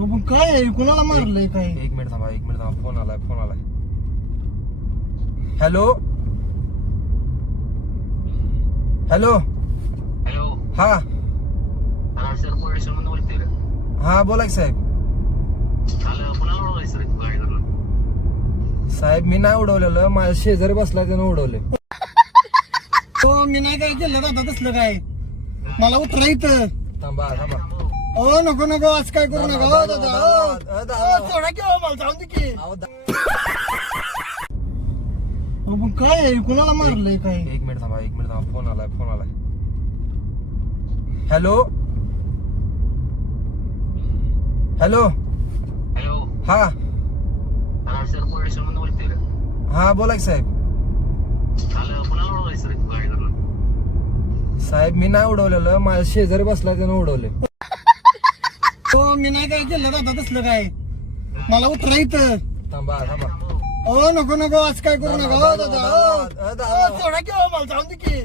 पण काय आहे? कुणाला मारलंय काय? एक मिनिट थांबा फोन आलाय हॅलो हॅलो हा सर पोलीस स्टेशन मधून बोलतोय का? हा बोला की साहेब. काल कुणाला उडवायचं रे तू गाडी धरून? साहेब मी नाही उडवलेलं, माझ्या शेजारी बसला त्यानं उडवले. हो मी नाही काय केलं दादा तसलं काय. मला उतरा इथं. थांबा हो नको आज काय करू नका हो दादा. हो सोडा की हो, मला जाऊन दे की. पण काय आहे? कुणाला मारलंय काय? एक मिनिट थांबा फोन आलाय हॅलो हॅलो हा सर पोलीस स्टेशन मधून बोलतोय का? हा बोला की साहेब. काल कुणाला उडवायचं रे तू गाडी धरून? साहेब मी नाही उडवलेलं, माझ्या शेजारी बसला त्यानं उडवले. हो मी नाही काय केलं दादा तसलं काय. मला उतरा इथं. थांबा हो नको आज काय करू नका हो दादा. हो सोडा की हो, मला जाऊन दे की.